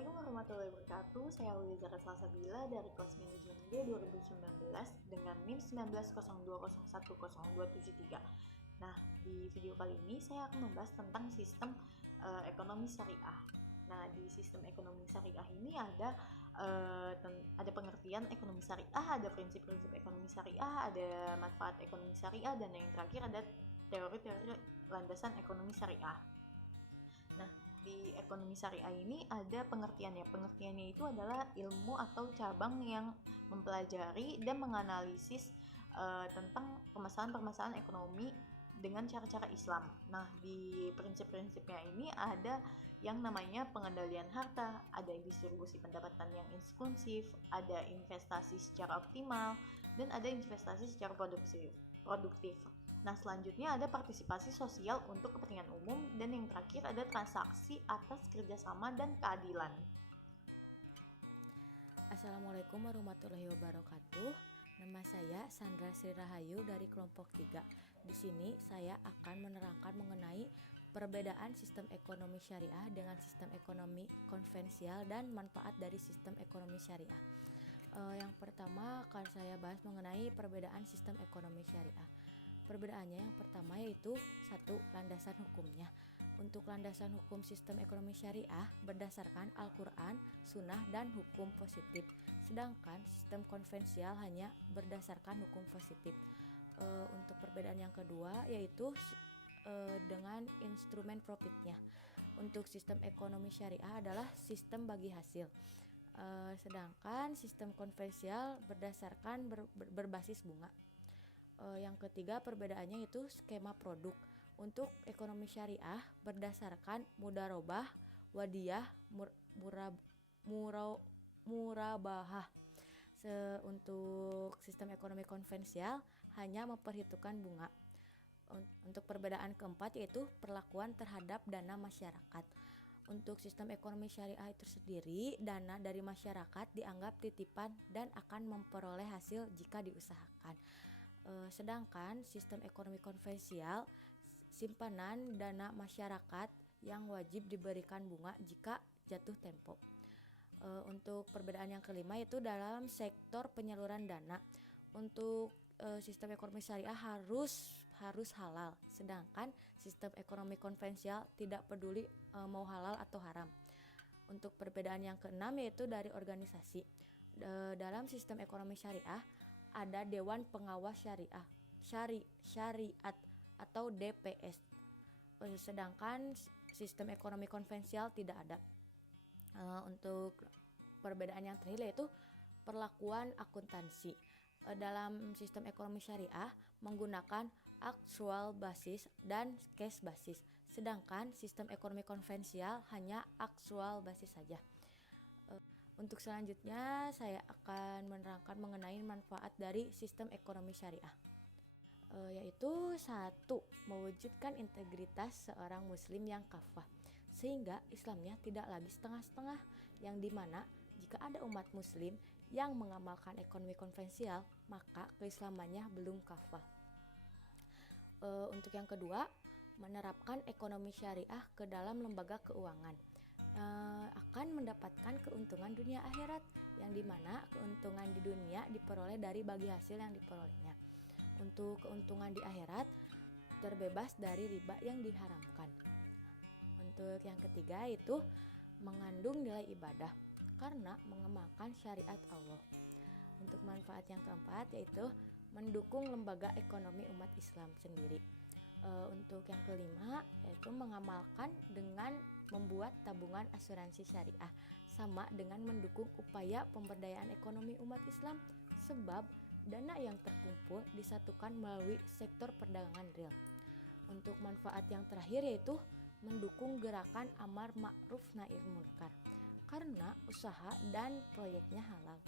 Assalamualaikum warahmatullahi wabarakatuh. Saya Aulia Zara Salsabila dari kelas manajemen D 2019 dengan NIM 19,020102773. Nah, di video kali ini saya akan membahas tentang sistem ekonomi syariah. Nah, di sistem ekonomi syariah ini ada pengertian ekonomi syariah, ada prinsip-prinsip ekonomi syariah, ada manfaat ekonomi syariah, dan yang terakhir ada teori-teori landasan ekonomi syariah. Nah, di ekonomi syariah ini ada pengertiannya. Pengertiannya itu adalah ilmu atau cabang yang mempelajari dan menganalisis tentang permasalahan-permasalahan ekonomi dengan cara-cara Islam. Nah, di prinsip-prinsipnya ini ada yang namanya pengendalian harta, ada distribusi pendapatan yang inklusif, ada investasi secara optimal, dan ada investasi secara produktif. Nah, selanjutnya ada partisipasi sosial untuk kepentingan umum, dan yang terakhir ada transaksi atas kerjasama dan keadilan. Assalamualaikum warahmatullahi wabarakatuh. Nama saya Sandra Sri Rahayu dari kelompok 3. Di sini saya akan menerangkan mengenai perbedaan sistem ekonomi syariah dengan sistem ekonomi konvensional dan manfaat dari sistem ekonomi syariah. Yang pertama akan saya bahas mengenai perbedaan sistem ekonomi syariah. Perbedaannya yang pertama yaitu satu, landasan hukumnya. Untuk landasan hukum sistem ekonomi syariah berdasarkan Al-Quran, Sunnah, dan hukum positif. Sedangkan sistem konvensional hanya berdasarkan hukum positif. Untuk perbedaan yang kedua yaitu dengan instrumen profitnya. Untuk sistem ekonomi syariah adalah sistem bagi hasil. Sedangkan sistem konvensional berdasarkan berbasis bunga. Yang ketiga perbedaannya itu skema produk. Untuk ekonomi syariah berdasarkan mudharabah, wadiyah, murabahah. Untuk sistem ekonomi konvensional hanya memperhitungkan bunga. Untuk perbedaan keempat yaitu perlakuan terhadap dana masyarakat. Untuk sistem ekonomi syariah itu sendiri, dana dari masyarakat dianggap titipan dan akan memperoleh hasil jika diusahakan. Sedangkan sistem ekonomi konvensional, simpanan dana masyarakat yang wajib diberikan bunga jika jatuh tempo. Untuk perbedaan yang kelima itu dalam sektor penyaluran dana. Untuk sistem ekonomi syariah harus halal, sedangkan sistem ekonomi konvensional tidak peduli mau halal atau haram. Untuk perbedaan yang keenam yaitu dari organisasi. Dalam sistem ekonomi syariah ada Dewan Pengawas Syariat atau DPS. Sedangkan sistem ekonomi konvensional tidak ada. Untuk perbedaan yang terakhir yaitu perlakuan akuntansi. Dalam sistem ekonomi syariah menggunakan actual basis dan cash basis. Sedangkan sistem ekonomi konvensional hanya actual basis saja. Untuk selanjutnya saya akan menerangkan mengenai manfaat dari sistem ekonomi syariah, yaitu satu, mewujudkan integritas seorang muslim yang kafah, sehingga Islamnya tidak lagi setengah-setengah, yang dimana jika ada umat muslim yang mengamalkan ekonomi konvensional maka keislamannya belum kafah. Untuk yang kedua, menerapkan ekonomi syariah ke dalam lembaga keuangan. Akan mendapatkan keuntungan dunia akhirat, yang dimana keuntungan di dunia diperoleh dari bagi hasil yang diperolehnya. Untuk keuntungan di akhirat terbebas dari riba yang diharamkan. Untuk yang ketiga itu mengandung nilai ibadah karena mengamalkan syariat Allah. Untuk manfaat yang keempat yaitu mendukung lembaga ekonomi umat Islam sendiri. Untuk yang kelima yaitu mengamalkan dengan membuat tabungan asuransi syariah, sama dengan mendukung upaya pemberdayaan ekonomi umat Islam, sebab dana yang terkumpul disatukan melalui sektor perdagangan real. Untuk manfaat yang terakhir yaitu mendukung gerakan amar ma'ruf nahi munkar karena usaha dan proyeknya halal.